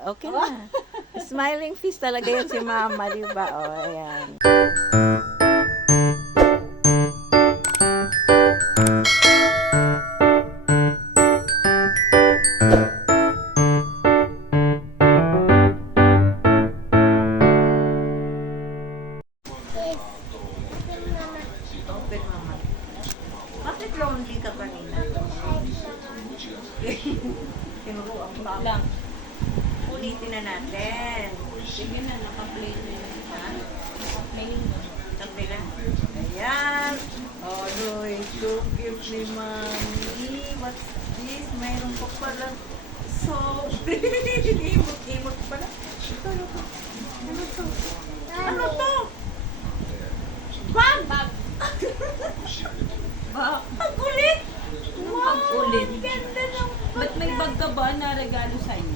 Okay na. Smiling face talaga yan si mama, di ba? O, ayan. Open, mama. Bakit lonely ka kanina? Tinuruan pa ako. Lang. Ulitin na natin. Sige na, naka-play na yun. Ha? Naka-play na. Sabi na. Ayan. Oh, Roy. So cute ni Mami. What's this? Mayroon pa pala. So, imot-imot pala. Ito, ito. Ano to? Ano to? Bag! Bag. Bag. Ang kulit! Wow! Pag-ulit. Ang ganda ng bag. Ba't may bag ka ba na regalo sa'yo?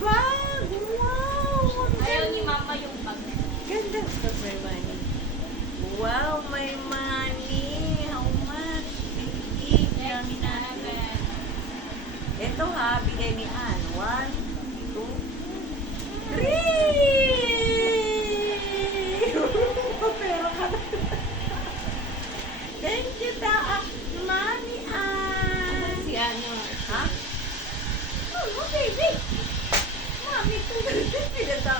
Bag! Wow! Ang Ayaw ganda. ni mama yung bag. Ganda. Tapos may money. Wow, may money. How much? 50. Dami na agad. Ito ha, bigay ni Ann. 1, 2, 3! Papera ka na. Thank you, Mami Ann. Si ano? Ha? Oh, baby. Mami, pinata.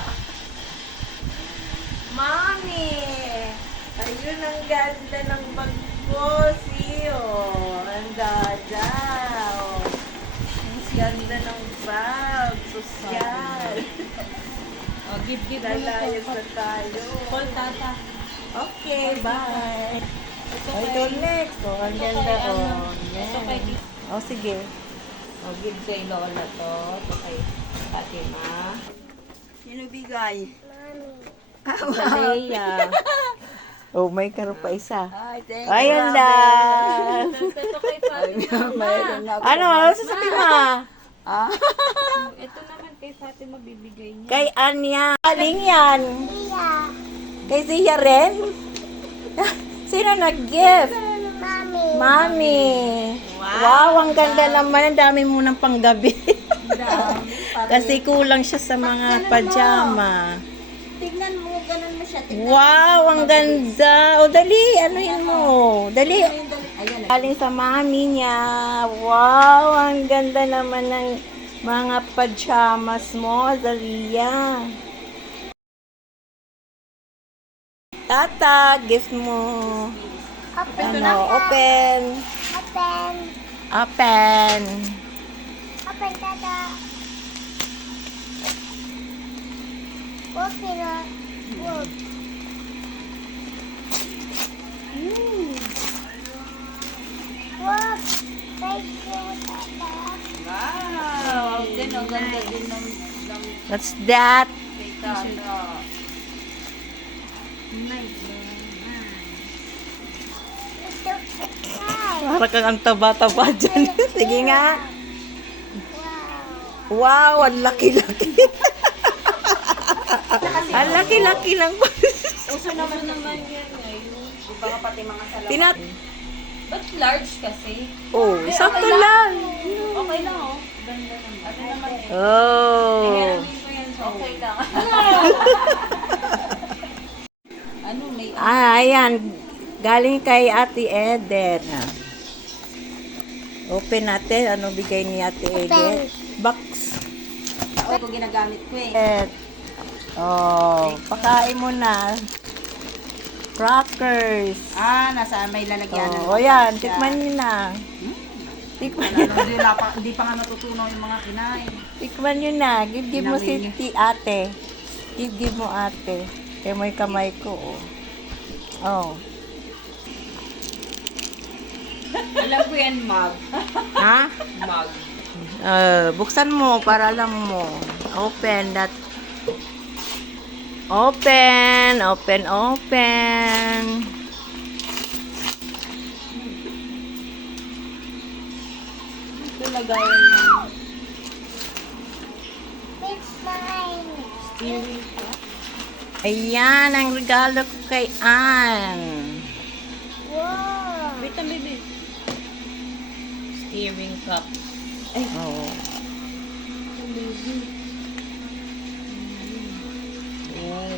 Mami. Ayun, ang ganda ng bag ko. Siyo. Ang ganda. Oh. Ang ganda ng bag. Sosyal. Oh, give mo na Lalayas to. na tayo. Call tata. Okay, bye. Ito Oh, kay... ito next. Oh, ang Ito ganda. kay ano? Oh, Ito kay... yeah. Oh, sige. Oh, give kay Lola to. Ito kay Fatima. Sino bigay? Sa Leia. Oh, may karo pa isa. Ay, thank Ayun na. Ito kay Fatima. Ano? Ano sasabihin mo? Ito naman kay Fatima bibigay niya. Kay Anya. Aling yan. Kay Zia rin? Sino nag-gift? Mami. Wow, ang ganda naman. Ang dami mo ng panggabi. Kasi kulang siya sa mga pajama. Tignan mo, ganun mo siya. Wow, ang ganda. O, dali. Ano yun mo? Dali. Ayan. Galing sa mami niya. Wow, ang ganda naman ng mga pajamas mo, Zalia. Tata, gift mo. Ano, open. Open. Wow! Din, ang ganda din ng What's that? kay Tata. Para kang ang taba-taba dyan. Sige nga. Wow, ang laki-laki. Ang laki-laki lang. Uso naman yan ngayon. Di ba nga pati mga salamat? Tinat... Ba't large kasi? Oh, Eh, sakto okay lang. Okay lang oh. Ganda naman. Ano naman eh. Oh. Hiramin ko yan so okay lang. Ano may... Ayan. Galing kay Ate Eden. Open natin. Ano bigay ni Ate Eden? Box. Ito ginagamit ko eh. Et. Oh, pakain mo na. Crackers. Nasa may lalagyan Oh, yan. Tikman niyo na. Tikman niyo. Hindi pa nga natutunaw yung mga kinain. Tikman niyo na. Give mo si ate. Give mo ate. Kaya may kamay ko. Oh. Alam ko yan, mug. Ha? Mug. Buksan mo para alam mo. Open that. Open. Ito lagayan mo. Steering pa. Ayan, ang regalo ko kay Ann. Wait lang, baby. Steering cup. Oh.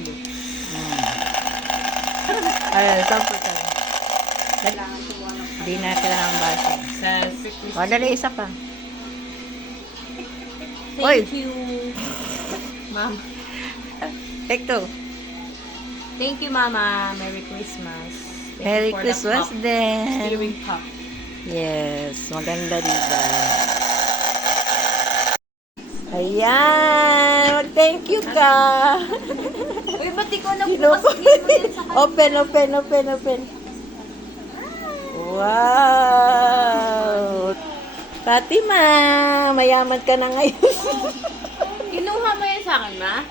ulit. Ay, sample tayo. Kailangan kumuha ng Hindi na kailangan basa. sa O, dali, isa pa. Thank you. Ma'am. Take two. Thank you, Mama. Merry Christmas. Thank Merry you for the Christmas cup. din. Steering cup. Yes, maganda diba? Ayan, mag-thank you ka. Uy, ba't ikaw na Kinuha. bukas? Bigyan mo yan sa Open, open, open, open. Wow! Fatima, mayaman ka na ngayon. Kinuha mo yan sa akin, Ma?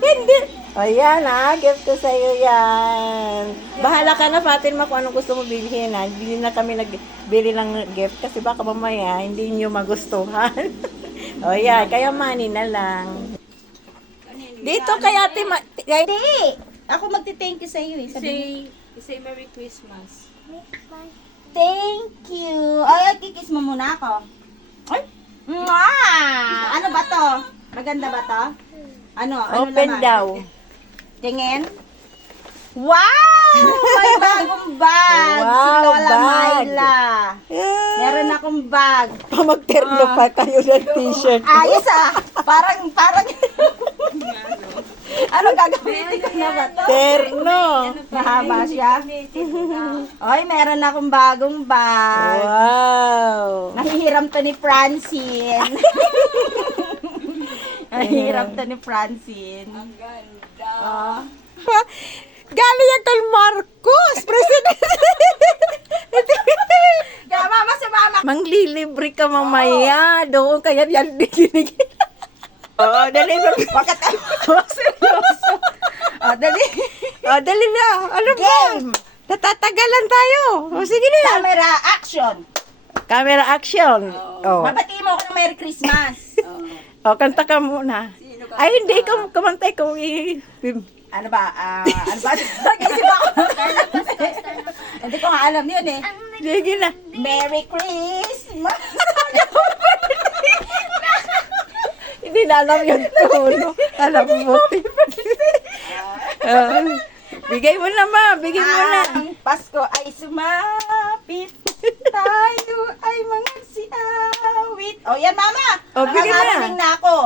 Hindi. Ayan gift ko sa'yo yan. Bahala ka na, Fatima, kung anong gusto mo bilhin ha. Hindi na kami nagbili ng gift kasi baka mamaya hindi nyo magustuhan. O yan, kaya money na lang. Dito kay Ate Hindi! Ako magti-thank you sa iyo eh. Say Merry Christmas. Thank you. Ay, kikis mo muna ako. Ay! Mwah! Ano ba to? Maganda ba to? Ano Open laman? daw. Tingin. Wow! May bagong bag! Si Wow, Lola bag. Myla. Meron akong bag. Pamagterno pa kayo ng t-shirt. Ayos Parang ano gagamitin ko na ba to? Terno. Mahaba siya. Oy, meron akong bagong bag. Wow. Nahihiram to ni Francine. Nahihiram to ni Francine. Ang ganda. Galing yan kay Marcos, president. Kaya mama si mama. Manglilibre ka mamaya. Doon kaya yan dikinig. Oo, dali. Bakit tayo seryoso? Dali. Dali na. Ano ba? Game. Natatagalan tayo. O, sige na. Camera action. Camera action. Oh. Mabatiin mo ako ng Merry Christmas. Kanta ka muna. Ay, hindi. Kumantay ko. Ano ba? Ano ba? Nag-isip ako. Hindi ko nga alam yun eh. Sige na. Merry Christmas. Hindi na alam yung tono. Alam mo. Bigay mo na, ma. Bigay mo na. Ang Pasko ay sumapit. Tayo ay mga siawit. O yan, mama. Bigay mo na. Nakangarating na ako.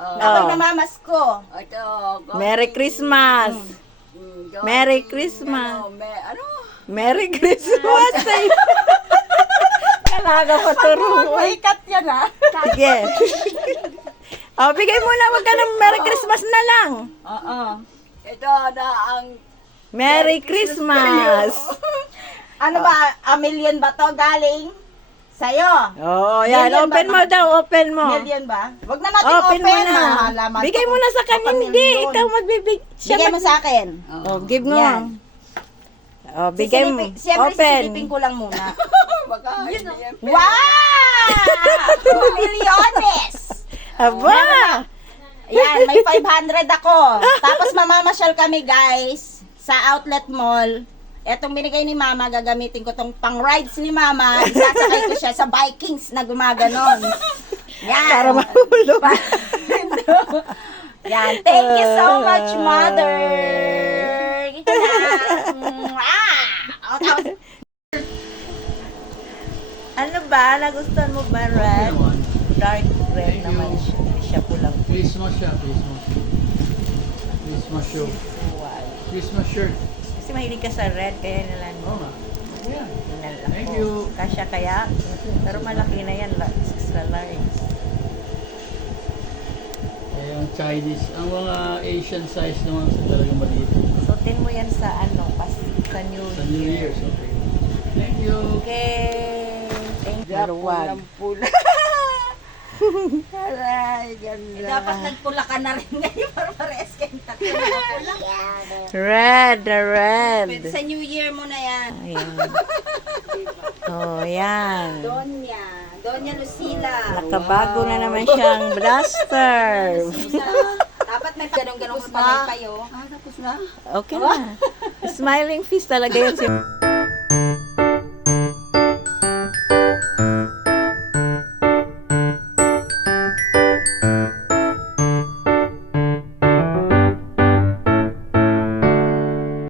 Ako'y namamas ko. Merry Christmas. Merry Christmas. Merry Christmas. Kalaga pa turuan. May cut yan Sige. Bigay mo na. Wag ka ng Merry Christmas na lang. Oo. Merry Christmas. Ano ba? A million ba to galing? Sa'yo. Oh, yan. Million Open ba? mo daw. Open mo. Million ba? Huwag na natin Open open. mo na. Malaman Bigay ko mo na sa kanya. baka Hindi. million. Ikaw magbibig. Bigay mo sa akin. Give mo. Yan. Bigay mo. Siyempre, Open. sisilipin ko lang muna. Wow! 2 milyones! Aba! Yan, may 500 ako. Tapos mamamasyal kami, guys, sa outlet mall. Etong binigay ni Mama, gagamitin ko tong pang-rides ni Mama. Isasakay ko siya sa Vikings na gumaganon. Yan. Para mahulog. Yan. Thank you so much, Mother. Ano ba? Nagustuhan mo ba, Red? Dark red naman siya. Hindi siya pulang. Christmas siya, Christmas. Christmas show. Wow. Christmas shirt. Kasi mahilig ka sa red, kaya nalang Oo nga. Ayan. nalako. Thank you. Kasya kaya? Pero malaki na yan. Extra large. Eh, ang Chinese, ang mga Asian size naman sa talagang maliit. Suotin mo yan sa ano, sa New Sa New Year. Year's, okay. Thank you. Okay. Thank you. Luwag. Aray, ganda. Dapat nagpula ka na rin ngayon para parehas kayong tatlo na Red, red. Sa New Year mo na yan. Ayan. Oh, yan. Donya Lucila. Nakabago na naman siyang blaster. Dapat may ganong-ganong pa kayo. Okay na. Smiling face talaga yan.